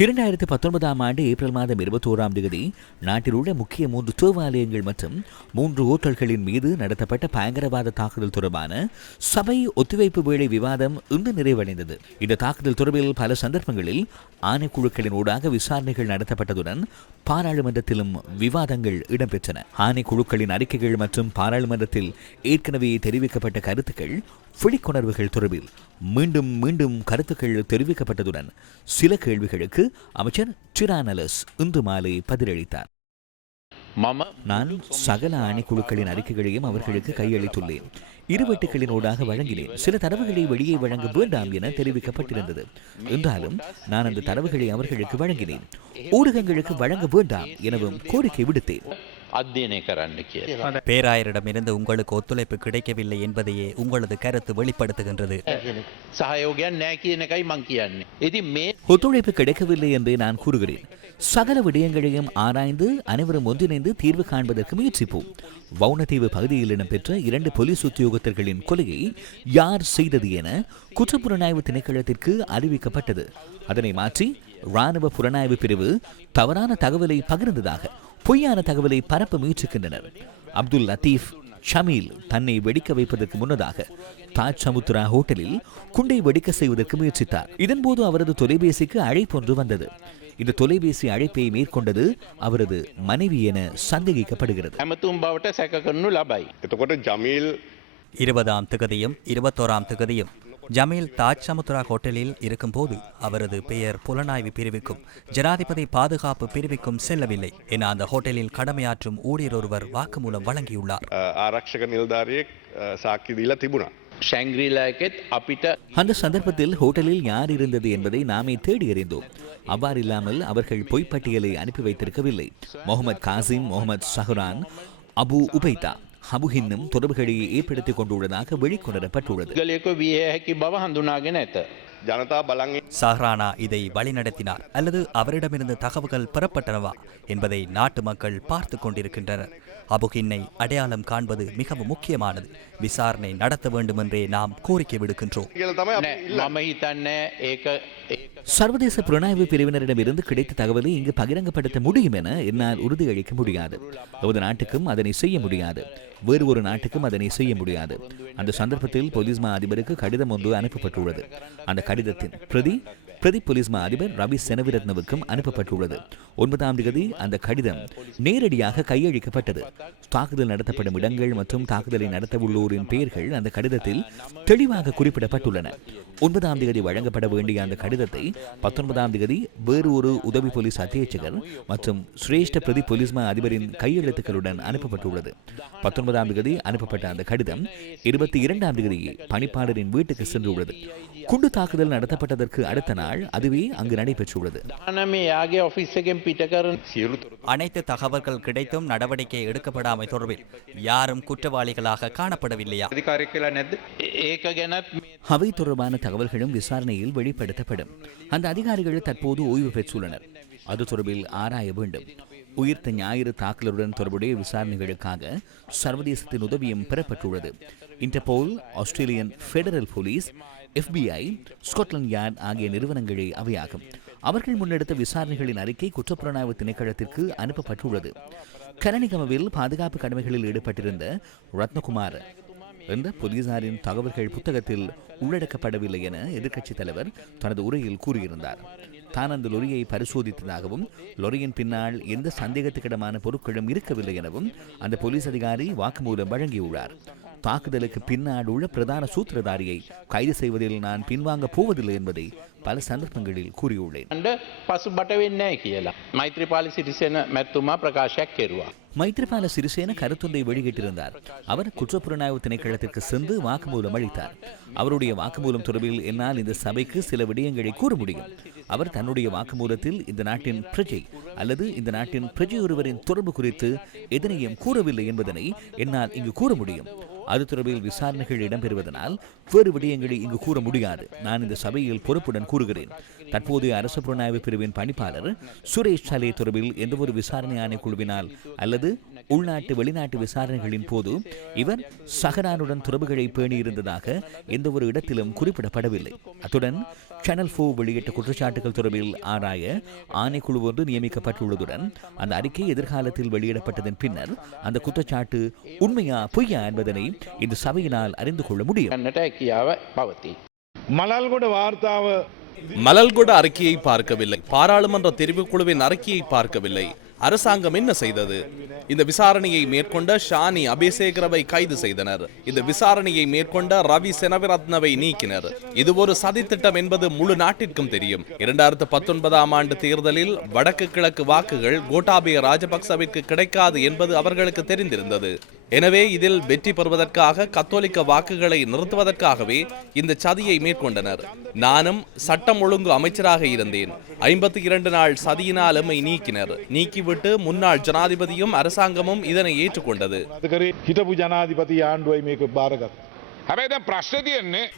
இரண்டாயிரத்தி பத்தொன்பதாம் ஆண்டு ஏப்ரல் மாதம் இருபத்தோராம் தேதி நாட்டில் உள்ள முக்கிய மூன்று தேவாலயங்கள் மற்றும் மூன்று ஓட்டல்களின் மீது நடத்தப்பட்ட பயங்கரவாத தாக்குதல் தொடர்பான சபை ஒத்திவைப்பு வேளை விவாதம் இன்று நிறைவடைந்தது. இந்த தாக்குதல் தொடர்பில் பல சந்தர்ப்பங்களில் ஆணைக்குழுக்களின் ஊடாக விசாரணைகள் நடத்தப்பட்டதுடன் பாராளுமன்றத்திலும் விவாதங்கள் இடம்பெற்றன. ஆணைக்குழுக்களின் அறிக்கைகள் மற்றும் பாராளுமன்றத்தில் ஏற்கனவே தெரிவிக்கப்பட்ட கருத்துக்கள் விழிப்புணர்வுகள் தொடர்பில் மீண்டும் மீண்டும் கருத்துக்கள் தெரிவிக்கப்பட்டதுடன் சில கேள்விகளுக்கு அமைச்சர் டிரானலஸ் இன்று மாலை பதிலளித்தார். நான் சகல ஆணைக்குழுக்களின் அறிக்கைகளையும் அவர்களுக்கு கையளித்துள்ளேன். இருவட்டுகளினூடாக வழங்கினேன். சில தரவுகளை வெளியே வழங்க வேண்டாம் என தெரிவிக்கப்பட்டிருந்தது. என்றாலும் நான் அந்த தரவுகளை அவர்களுக்கு வழங்கினேன். ஊடகங்களுக்கு வழங்க வேண்டாம் எனவும் கோரிக்கை விடுத்தேன். அத்தியனை கரண்டு பேராயரிடமிருந்து உங்களுக்கு ஒத்துழைப்பு கிடைக்கவில்லை என்பதையே உங்களது கருத்து வெளிப்படுத்துகின்றது. ஒத்துழைப்பு கிடைக்கவில்லை என்று நான் கூறுகிறேன். சகல விடயங்களையும் ஆராய்ந்து அனைவரும் ஒன்றிணைந்து தீர்வு காண்பதற்கு முயற்சிப்போம். வவுனதீவு பகுதியில் இடம்பெற்ற இரண்டு போலீஸ் உத்தியோகத்தர்களின் கொலையை யார் செய்தது என குற்றப்புலனாய்வு திணைக்களத்திற்கு அறிவிக்கப்பட்டது. அதனை மாற்றி இராணுவ புலனாய்வு பிரிவு தவறான தகவலை பகிர்ந்ததாக பொய்யான தகவலை பரப்ப முயற்சிக்கின்றனர். அப்துல் லத்தீஃப் ஷமீல் தன்னை வெடிக்க வைப்பதற்கு முன்னதாக தாஜ் சமுத்ரா ஹோட்டலில் குண்டை வெடிக்க செய்வதற்கு முயற்சித்தார். இதன்போது அவரது தொலைபேசிக்கு அழைப்பு அழைப்பொன்று வந்தது. இந்த தொலைபேசி அழைப்பை மேற்கொண்டது அவரது மனைவி என சந்தேகிக்கப்படுகிறது. இருபதாம் தகுதியும் இருபத்தோராம் தகுதியும். ஜமீல் தாஜ் சமுத்ரா ஹோட்டலில் இருக்கும்போது அவரது பெயர் புலனாய்வு பிரிவுக்கும் ஜனாதிபதி பாதுகாப்பு பிரிவுக்கும் செல்லவில்லை என அந்த ஹோட்டலில் கடமையாற்றும் ஊழியர் ஒருவர் வாக்குமூலம் வழங்கியுள்ளார். அந்த சந்தர்ப்பத்தில் ஹோட்டலில் யார் இருந்தது என்பதை நாமே தேடி அறிந்தோம். அவ்வாறில்லாமல் அவர்கள் பொய்ப்பட்டியலை அனுப்பி வைத்திருக்கவில்லை. முகமது காசிம் முகமது ஷஹரான் அபு உபைதா. ஹபுஹின்னும் தொடர்புகளை ஏற்படுத்திக் கொண்டுள்ளதாக வெளிக்கொணரப்பட்டுள்ளது ගලයක විය හැකි බව හඳුනාගෙන ඇත. ජනතා බලං சஹ்ரானா இதை வழிநடத்தினார் அல்லது அவரிடமிருந்து தகவல்கள் பெறப்பட்டனவா என்பதை நாட்டு மக்கள் பார்த்து கொண்டிருக்கின்றனர் அபுகின்னை அடையாளம் காண்பது மிகவும் முக்கியமானது. விசாரணை நடத்த வேண்டுமென்றே நாம் கோரிக்கை விடுக்கின்றோம். சர்வதேச புலனாய்வு பிரிவினரிடமிருந்து கிடைத்த தகவலை இங்கு பகிரங்கப்படுத்த முடியும் என என்னால் உறுதியளிக்க முடியாது. ஒரு நாட்டுக்கும் அதனை செய்ய முடியாது. வேறு ஒரு நாட்டுக்கும் அதனை செய்ய முடியாது. அந்த சந்தர்ப்பத்தில் போலீஸ் மா அதிபருக்கு கடிதம் ஒன்று அனுப்பப்பட்டுள்ளது. அந்த கடிதத்தின் பிரதி பிரதி போலீஸ் மா அதிபர் ரவி செனவிரத்னவுக்கும் அனுப்பப்பட்டுள்ளது. ஒன்பதாம் தேதி அந்த கடிதம் நேரடியாக கையளிக்கப்பட்டது. தாக்குதல் நடத்தப்படும் இடங்கள் மற்றும் தாக்குதலை நடத்தவுள்ளோரின் பெயர்கள் அந்த கடிதத்தில் தெளிவாக குறிப்பிடப்பட்டுள்ளன. ஒன்பதாம் தேதி வழங்கப்பட வேண்டிய அந்த கடிதத்தை பத்தொன்பதாம் தேதி வேறு ஒரு உதவி போலீஸ் அத்தியட்சகர் மற்றும் சிரேஷ்ட பிரதி போலீஸ் அதிபரின் கையெழுத்துக்களுடன் அனுப்பப்பட்டுள்ளது. பத்தொன்பதாம் தேதி அனுப்பப்பட்ட அந்த கடிதம் இருபத்தி இரண்டாம் தேதி பணிப்பாளரின் வீட்டுக்கு சென்றுள்ளது. குண்டு தாக்குதல் நடத்தப்பட்டதற்கு அடுத்த நாள் அதுவே அங்கு நடைபெற்றுள்ளது. அனைத்து தகவல்கள் கிடைத்தும் நடவடிக்கை எடுக்கப்படாமை தொடர்பில் யாரும் குற்றவாளிகளாக காணப்படவில்லையா? அவை தொடர்பான தகவல்களும் விசாரணையில் வெளிப்படுத்தப்படும். அந்த அதிகாரிகள் தற்போது ஓய்வு பெற்றுள்ளனர். அது தொடர்பில் ஆராய வேண்டும். உயிர்த்த ஞாயிறு தாக்குதலுடன் தொடர்புடைய விசாரணைகளுக்காக சர்வதேசத்தின் உதவியும் பெறப்பட்டுள்ளது. Interpol Australian Federal Police FBI Scotland Yard ஆகிய நிறுவனங்களே அவையாகும். அவர்கள் முன்னெடுத்த விசாரணைகளின் அறிக்கை குற்றப்புலனாய்வு திணைக்களத்திற்கு அனுப்பப்பட்டுள்ளது. கரணிகமவில் பாதுகாப்பு கடமைகளில் ஈடுபட்டிருந்த ரத்னகுமார் என்ற போலீசாரின் தகவல்கள் புத்தகத்தில் உள்ளடக்கப்படவில்லை என எதிர்க்கட்சித் தலைவர் தனது உரையில் கூறியிருந்தார். தான் அந்த லொரியை பரிசோதித்ததாகவும் லொரியின் பின்னால் எந்த சந்தேகத்துக்கிடமான பொருட்களும் இருக்கவில்லை எனவும் அந்த போலீஸ் அதிகாரி வாக்குமூலம் வழங்கியுள்ளார். தாக்குதலுக்கு பின்னால் உள்ள பிரதான சூத்திரதாரியை கைது செய்வதில் நான் பின்வாங்க போவதில்லை என்பதை பல சந்தர்ப்பங்களில் கூறியுள்ளேன். மைத்ரிபால சிறிசேன கருத்தொன்றை வெளியிட்டிருந்தார் அவர் குற்றப்புலனாய்வு திணைக்களத்திற்கு சென்று வாக்குமூலம் அளித்தார் அவருடைய வாக்குமூலம் தொடர்பில் என்னால் இந்த சபைக்கு சில விடயங்களை கூற முடியும் அவர் தன்னுடைய வாக்குமூலத்தில் இந்த நாட்டின் பிரஜை அல்லது இந்த நாட்டின் பிரஜை ஒருவரின் தொடர்பு குறித்து எதனையும் கூறவில்லை என்பதனை என்னால் இங்கு கூற முடியும் அது தொடர்பில் விசாரணைகள் இடம்பெறுவதனால் வேறு விடயங்களை இங்கு கூற முடியாது. நான் இந்த சபையில் பொறுப்புடன் கூறுகிறேன். தற்போதைய அரசு புலனாய்வு பிரிவின் பணிப்பாளர் சுரேஷ் சாலை தொடர்பில் எந்தவொரு விசாரணை ஆணைக்குழுவினால் அல்லது உள்நாட்டு வெளிநாட்டு விசாரணைகளின் போது இவர் சஹரானுடன் தொடர்புகளை பேணியிருந்ததாக எந்த ஒரு இடத்திலும் குறிப்பிடப்படவில்லை. அத்துடன் சேனல் ஃபோ வெளியிட்ட குற்றச்சாட்டுகள் தொடர்பில் ஆராய ஆணைக்குழு ஒன்று நியமிக்கப்பட்டுள்ளதுடன் அந்த அறிக்கை எதிர்காலத்தில் வெளியிடப்பட்டதன் பின்னர் அந்த குற்றச்சாட்டு உண்மையா பொய்யா என்பதனை இந்த சபையினால் அறிந்து கொள்ள முடியும். மலால்குட மலல்குட அறிக்கையை பார்க்கவில்லை. பாராளுமன்ற தெரிவுக்குழுவின் அறிக்கையை பார்க்கவில்லை. அரசாங்கம் என்ன செய்தது? இந்த விசாரணையை மேற்கொண்ட ஷானி அபிஷேகரவை கைது செய்தனர். இந்த விசாரணையை மேற்கொண்ட ரவி செனவிரத்னவை நீக்கினர். இது ஒரு சதித்திட்டம் என்பது முழு நாட்டிற்கும் தெரியும். இரண்டாயிரத்து பத்தொன்பதாம் ஆண்டு தேர்தலில் வடக்கு கிழக்கு வாக்குகள் கோட்டாபய ராஜபக்சவிற்கு கிடைக்காது என்பது அவர்களுக்கு தெரிந்திருந்தது. எனவே இதில் வெற்றி பெறுவதற்காக கத்தோலிக்க வாக்குகளை நிறுத்துவதற்காகவே இந்த சதியை மேற்கொண்டனர். நானும் சட்டம் ஒழுங்கு அமைச்சராக இருந்தேன். ஐம்பத்தி இரண்டு நாள் சதியினால் எம்மை நீக்கினர். நீக்கிவிட்டு முன்னாள் ஜனாதிபதியும் அரசாங்கமும் இதனை ஏற்றுக்கொண்டது.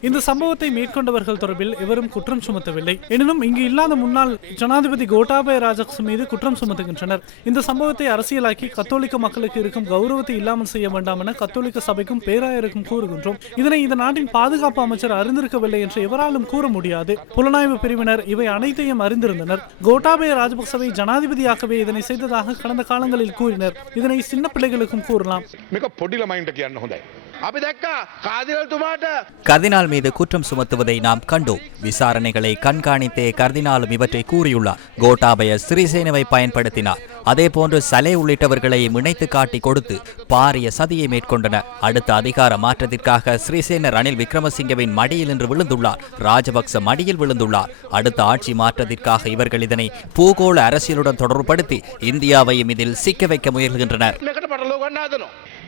இந்த சம்பவத்தை மேற்கொண்டவர்கள் தொடர்பில் எவரும் குற்றம் சுமத்தவில்லை. எனினும் இங்கு இல்லாத முன்னாள் ஜனாதிபதி கோட்டாபய ராஜபக்ச மீது குற்றம் சுமத்துகின்றனர். இந்த சம்பவத்தை அரசியலாக்கி கத்தோலிக்க மக்களுக்கு இருக்கும் கௌரவத்தை இல்லாமல் செய்ய வேண்டாம் என கத்தோலிக்க சபைக்கும் பேராயருக்கும் கூறுகின்றோம். இதனை இந்த நாட்டின் பாதுகாப்பு அமைச்சர் அறிந்திருக்கவில்லை என்று எவராலும் கூற முடியாது. புலனாய்வு பிரிவினர் இவை அனைத்தையும் அறிந்திருந்தனர். கோட்டாபய ராஜபக்சவை ஜனாதிபதியாகவே இதனை செய்ததாக கடந்த காலங்களில் கூறினர். இதனை சின்ன பிள்ளைகளுக்கும் கூறலாம். மிக பொடில மைண்ட் கர்தினால் மீது குற்றம் சுமத்துவதை நாம் கண்டோம். விசாரணைகளை கண்காணித்தே கர்தினாலும் இவற்றை கூறியுள்ளார். கோட்டாபய சிறிசேனவை பயன்படுத்தினார். அதே போன்று சலே உள்ளிட்டவர்களை இணைத்து காட்டி கொடுத்து பாரிய சதியை மேற்கொண்டனர். அடுத்த அதிகார மாற்றத்திற்காக ஸ்ரீசேன ரணில் விக்ரமசிங்கவின் மடியில் இன்று விழுந்துள்ளார். ராஜபக்ச மடியில் விழுந்துள்ளார். அடுத்த ஆட்சி மாற்றத்திற்காக இவர்கள் இதனை பூகோள அரசியலுடன் தொடர்புபடுத்தி இந்தியாவையும் இதில் சிக்க வைக்க முயல்கின்றனர்.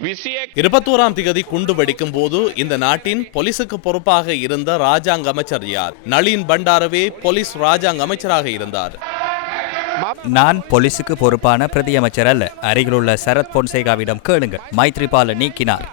இருபத்தோராம் திகதி குண்டு வெடிக்கும் போது இந்த நாட்டின் போலீசுக்கு பொறுப்பாக இருந்த ராஜாங்க அமைச்சர் யார்? நளின் பண்டாரவே போலீஸ் ராஜாங்க அமைச்சராக இருந்தார். நான் போலீஸுக்கு பொறுப்பான பிரதியமைச்சர் அல்ல. அருகிலுள்ள சரத் பொன்சேகாவிடம் கேளுங்க மைத்ரிபால நீக்கினார்.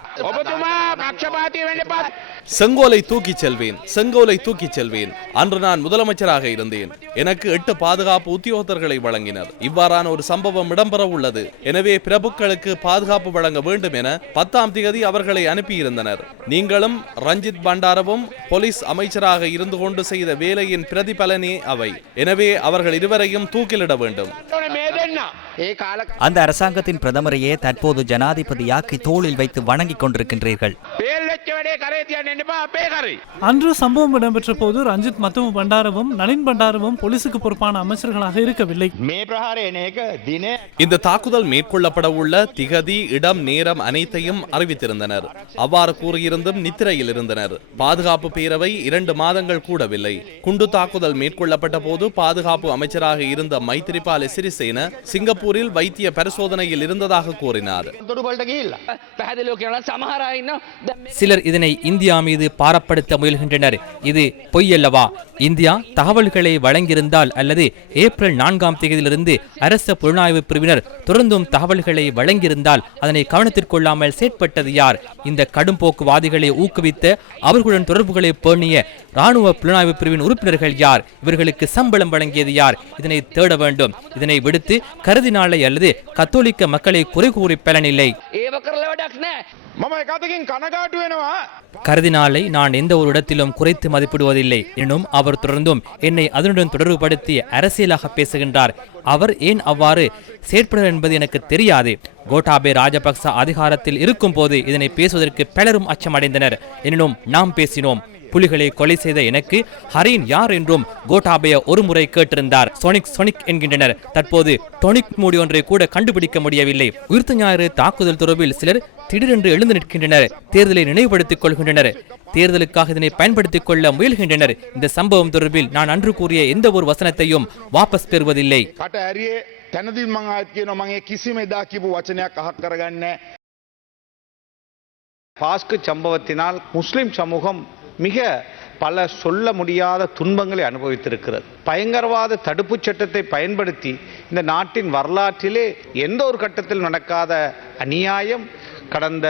செங்கோலை தூக்கிச் செல்வேன் செங்கோலை தூக்கிச் செல்வேன். அன்று நான் முதலமைச்சராக இருந்தேன். எனக்கு எட்டு பாதுகாப்பு உத்தியோகத்தர்களை வழங்கினர். இவ்வாறான ஒரு சம்பவம் இடம்பெற உள்ளது. எனவே பிரபுக்களுக்கு பாதுகாப்பு வழங்க வேண்டும் என பத்தாம் தேதி அவர்களை அனுப்பியிருந்தனர். நீங்களும் ரஞ்சித் பண்டாரவும் போலீஸ் அமைச்சராக இருந்து கொண்டு செய்த வேலையின் பிரதிபலனே அவை. எனவே அவர்கள் இருவரையும் தூக்கிலிட வேண்டும். அந்த அரசாங்கத்தின் பிரதமரையே தற்போது ஜனாதிபதியாக்கி தோளில் வைத்து வணங்கிக் கொண்டிருக்கின்றீர்கள். அன்று சம்பவம் இடம்பெற்ற போது ரஞ்சித் மத்தவும் பண்டாரவும் நளின் பண்டாரவும் போலீசுக்கு பொறுப்பான அமைச்சர்களாக இருக்கவில்லை. இந்த தாக்குதல் மேற்கொள்ளப்பட உள்ள திகதி இடம் நேரம் அனைத்தையும் அறிவித்திருந்தனர். அவ்வாறு கூறியிருந்தும் நித்திரையில் இருந்தனர். பாதுகாப்பு பேரவை இரண்டு மாதங்கள் கூடவில்லை. குண்டு தாக்குதல் மேற்கொள்ளப்பட்ட போது பாதுகாப்பு அமைச்சராக இருந்த மைத்திரிபால சிறிசேன சிங்கப்பூரில் வைத்திய பரிசோதனையில் இருந்ததாக கூறினார். சிலர் இதனை இந்தியா மீது பாரப்படுத்த முயல்கின்றனர். இது பொய்யல்லவா? இந்தியா தகவல்களை வழங்கியிருந்தால் அல்லது ஏப்ரல் நான்காம் தேதியிலிருந்து அரச புலனாய்வு பிரிவினர் தொடர்ந்தும் தகவல்களை வழங்கியிருந்தால் அதனை கவனத்திற்கொள்ளாமல் செயற்பட்டது யார்? இந்த கடும் போக்குவாதிகளை ஊக்குவித்த அவர்களுடன் தொடர்புகளை பேணிய ராணுவ புலனாய்வு பிரிவின் உறுப்பினர்கள் யார்? இவர்களுக்கு சம்பளம் வழங்கியது யார்? இதனை தேட வேண்டும். இதனை விடுத்து கருதினாலை அல்லது கத்தோலிக்க மக்களை குறை கூறி பலனில்லை கருதினாலை நான் எந்த ஒரு இடத்திலும் குறைத்து மதிப்பிடுவதில்லை. எனும் அவர் தொடர்ந்தும் என்னை அதனுடன் தொடர்புபடுத்தி அரசியலாக பேசுகின்றார். அவர் ஏன் அவ்வாறு செயற்படுகிறார் என்பது எனக்கு தெரியாது. கோட்டாபே ராஜபக்ச அதிகாரத்தில் இருக்கும் போது இதனை பேசுவதற்கு பலரும் அச்சமடைந்தனர். எனினும் நாம் பேசினோம். புலிகளை கொலை செய்த எனக்கு ஹரீன் யார் என்றும் கோட்டாபய ஒரு முறை கேட்டிருந்தார் சொனிக் சொனிக் என்கின்றனர் தற்போது டொனிக் மூடி ஒன்றை கூட கண்டுபிடிக்க முடியவில்லை உயிர்த்த ஞாயிறு தாக்குதல் தொடர்பில் சிலர் திடீரென்று எழுந்து நிற்கின்றனர் தேர்தலை நினைவுபடுத்திக் கொள்கின்றனர் தேர்தலுக்காக இதனை பயன்படுத்திக் கொள்ள முயல்கின்றனர் இந்த சம்பவம் தொடர்பில் நான் அன்று கூறிய எந்த ஒரு வசனத்தையும் வாபஸ் பெறுவதில்லை කට ඇරියේ තැනදින් මං ආත් කියන මගේ කිසිම එදා කිපු වචනයක් අහක් කරගන්න. பாஸ்கு சம்பவத்தினால் முஸ்லிம் சமூகம் மிக பல சொல்ல முடியாத துன்பங்களை அனுபவித்திருக்கிறது. பயங்கரவாத தடுப்புச் சட்டத்தை பயன்படுத்தி இந்த நாட்டின் வரலாற்றிலே எந்த ஒரு கட்டத்தில் நடக்காத அநியாயம் கடந்த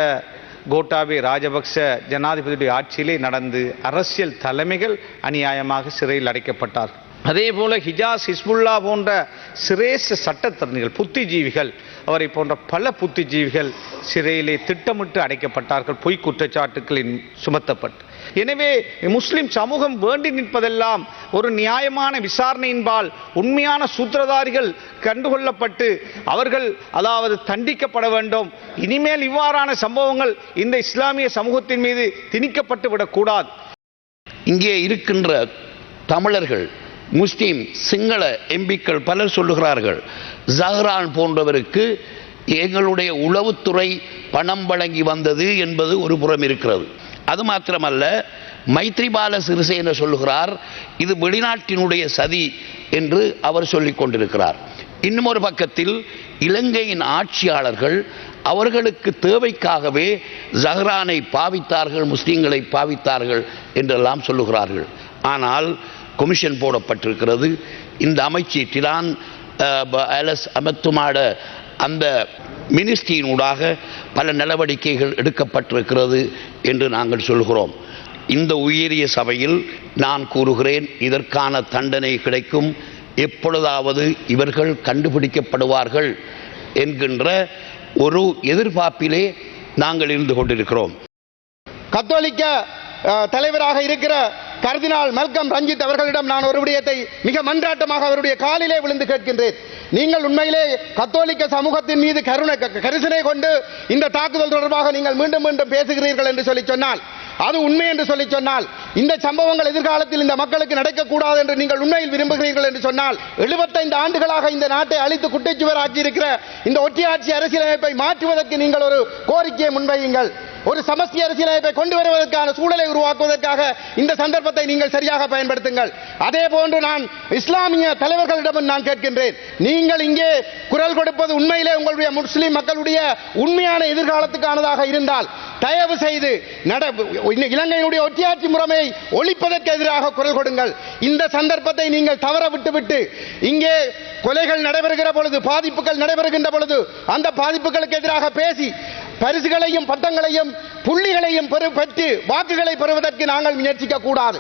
கோட்டாபே ராஜபக்ச ஜனாதிபதியுடைய ஆட்சியிலே நடந்து அரசியல் தலைமைகள் அநியாயமாக சிறையில் அடைக்கப்பட்டார் அதே போல ஹிஜாஸ் ஹிஸ்புல்லா போன்ற சிரேஷ்ட சட்டத்தரணிகள் புத்திஜீவிகள் அவரை போன்ற பல புத்திஜீவிகள் சிறையிலே திட்டமிட்டு அடைக்கப்பட்டார்கள். பொய் குற்றச்சாட்டுகளின் சுமத்தப்பட்டு. எனவே முஸ்லிம் சமூகம் வேண்டி நிற்பதெல்லாம் ஒரு நியாயமான விசாரணையின்பால் உண்மையான சூத்திரதாரிகள் கண்டுகொள்ளப்பட்டு அவர்கள் அதாவது தண்டிக்கப்பட வேண்டும். இனிமேல் இவ்வாறான சம்பவங்கள் இந்த இஸ்லாமிய சமூகத்தின் மீது திணிக்கப்பட்டு விடக்கூடாது. இங்கே இருக்கின்ற தமிழர்கள் முஸ்லீம் சிங்கள எம்பிக்கள் பலர் சொல்லுகிறார்கள் ஜஹ்ரான் போன்றவருக்கு எங்களுடைய உளவுத்துறை பணம் வழங்கி வந்தது என்பது ஒரு புறம் இருக்கிறது. அது மாத்திரமல்ல மைத்ரிபால சிறிசேன சொல்லுகிறார்? இது வெளிநாட்டினுடைய சதி என்று அவர் சொல்லிக் கொண்டிருக்கிறார். இன்னும் ஒரு பக்கத்தில் இலங்கையின் ஆட்சியாளர்கள் அவர்களுக்கு தேவைக்காகவே ஜஹ்ரானை பாவித்தார்கள் முஸ்லீம்களை பாவித்தார்கள் என்றெல்லாம் சொல்லுகிறார்கள். ஆனால் கொமிஷன் போடப்பட்டிருக்கிறது. இந்த அமைச்சீட்டிலான் டிரான் அலஸ் அமத்துமாட அந்த மினிஸ்டியினூடாக பல நடவடிக்கைகள் எடுக்கப்பட்டிருக்கிறது என்று நாங்கள் சொல்கிறோம். இந்த உயரிய சபையில் நான் கூறுகிறேன் இதற்கான தண்டனை கிடைக்கும் எப்பொழுதாவது இவர்கள் கண்டுபிடிக்கப்படுவார்கள் என்கின்ற ஒரு எதிர்பார்ப்பிலே நாங்கள் இருந்து கொண்டிருக்கிறோம். கத்தோலிக்க தலைவராக இருக்கிற கர்தினால் மல்கம் ரஞ்சித் அவர்களிடம் நான் ஒரு விடயத்தை மிக மன்றாட்டமாக அவருடைய காலிலே விழுந்து கேட்கின்றேன். நீங்கள் உண்மையிலே கத்தோலிக்க சமூகத்தின் மீது கருணை க- கரிசனை கொண்டு இந்த தாக்குதல் தொடர்பாக நீங்கள் மீண்டும் மீண்டும் பேசுகிறீர்கள் என்று சொல்லி சொன்னால் அது உண்மை என்று சொல்லி சொன்னால் இந்த சம்பவங்கள் எதிர்காலத்தில் இந்த மக்களுக்கு நடக்கக்கூடாது என்று நீங்கள் உண்மையில் விரும்புகிறீர்கள் என்று சொன்னால் 75 ஆண்டுகளாக இந்த நாட்டை அழித்து குட்டிச்சுவராக்கி ஆக்கியிருக்கிற இந்த ஒற்றையாட்சி அரசியலமைப்பை மாற்றுவதற்கு நீங்கள் ஒரு கோரிக்கையை முன்வையுங்கள். ஒரு சமஸ்தி அரசியலமைப்பை கொண்டு வருவதற்கான சூழலை உருவாக்குவதற்காக இந்த சந்தர்ப்பத்தை நீங்கள் சரியாக பயன்படுத்துங்கள். அதே போன்று நான் இஸ்லாமிய தலைவர்களிடமும் நான் கேட்கின்றேன். நீங்கள் இங்கே குரல் கொடுப்பது உண்மையிலே உங்களுடைய முஸ்லிம் மக்களுடைய உண்மையான எதிர்காலத்துக்கானதாக இருந்தால் தயவு செய்து நட இலங்கையினுடைய ஒற்றையாட்சி முறைமையை ஒழிப்பதற்கு எதிராக குரல் கொடுங்கள். இந்த சந்தர்ப்பத்தை நீங்கள் தவற விட்டுவிட்டு இங்கே கொலைகள் நடைபெறுகிற பொழுது பாதிப்புகள் நடைபெறுகின்ற பொழுது அந்த பாதிப்புகளுக்கு எதிராக பேசி பரிசுகளையும் பட்டங்களையும் புள்ளிகளையும் பெற்று வாக்குகளை பெறுவதற்கு நாங்கள் முயற்சிக்க கூடாது